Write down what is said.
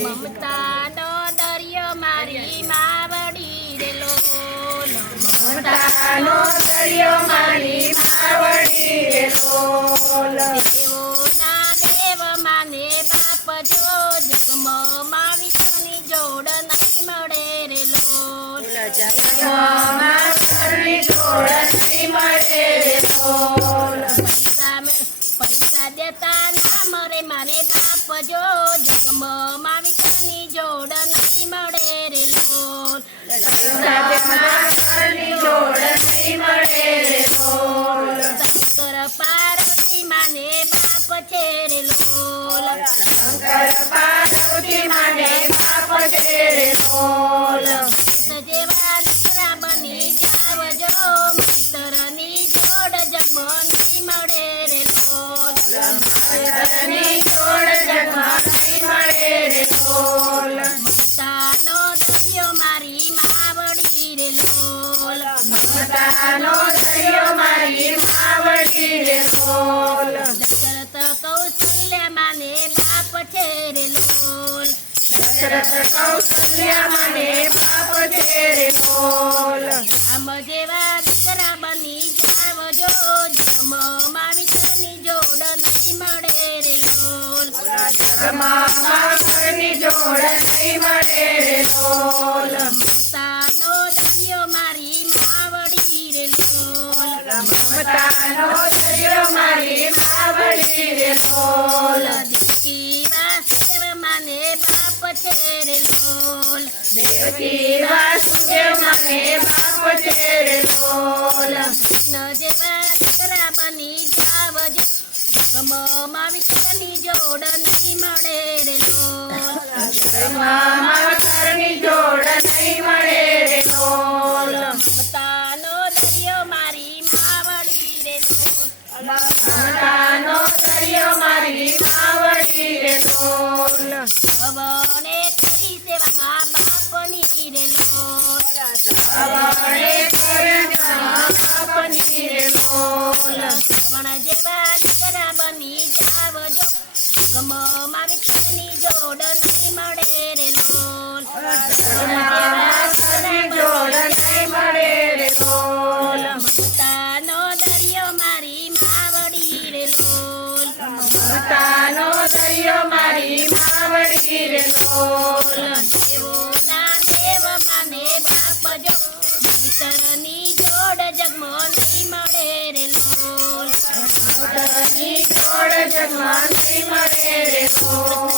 મમતાનો દરિયો મારી માવડી વડી રેલો. મમતાનો દરિયો મારી માવડી રેલો દેવો ના દેવ માને બાપ જો જગમમાં વિષ્ણુની જોડ નહીં મળે રેલો જગમાં ઘરની જોડ મારે બાપ જો જગમમાં વિષ્ણુની જોડ નહીં મળે રે લોલ જગમાં જોડ નહીં મળે રે લોલ. શંકર પાર્વતી માને બાપ છે રે લોલ. શંકર પાર્વતી મમતાનો દરિયો મારી માવડી રે લોલ. મમતાનો દરિયો મારી માવડી રે લોલ દશરથ કૌશલ્ય માને બાપ છે રે લોલ. દશરથ કૌશલ્યા મને બાપ છે રે લોલ રામ જેવા જગમાં માગરની નહીં મળે રે લોલ. મમતાનો દરિયો મારી માવડી રે લોલ. મમતાનો દરિયો મારી માવડી રે લોલ. દેવકી વાસુદેવ માને બાપ છે રે લોલ. દેવકી વાસુદેવ મને બાપ છે રે લોલ. કૃષ્ણ જેવા દીકરા બની જાવજો. જોડ નહીં મળે રે જગમાં જોડ નહીં મળે રે લોલ દરિયો મારી માવડી રે લોલ મમતાનો દરિયો મારી માવડી રે લોલ કરી સેવામાં બાપની રે લોલ અવળે કરજમાં બાપની રે શ્રવણ જેવા ગમમાં વિષ્ણુની જોડ નહીં મળે રે લોલ. જોડ નહીં મળે રે લોલ. મમતાનો દરિયો મારી માવડી રે લોલ. મમતાનો દરિયો મારી માવડી રે લોલ. દેવોના દેવ માને બાપ જો. મિત્રની જોડ જગમો નહીં મળે રે લોલ. ઘરની જોડ Oh.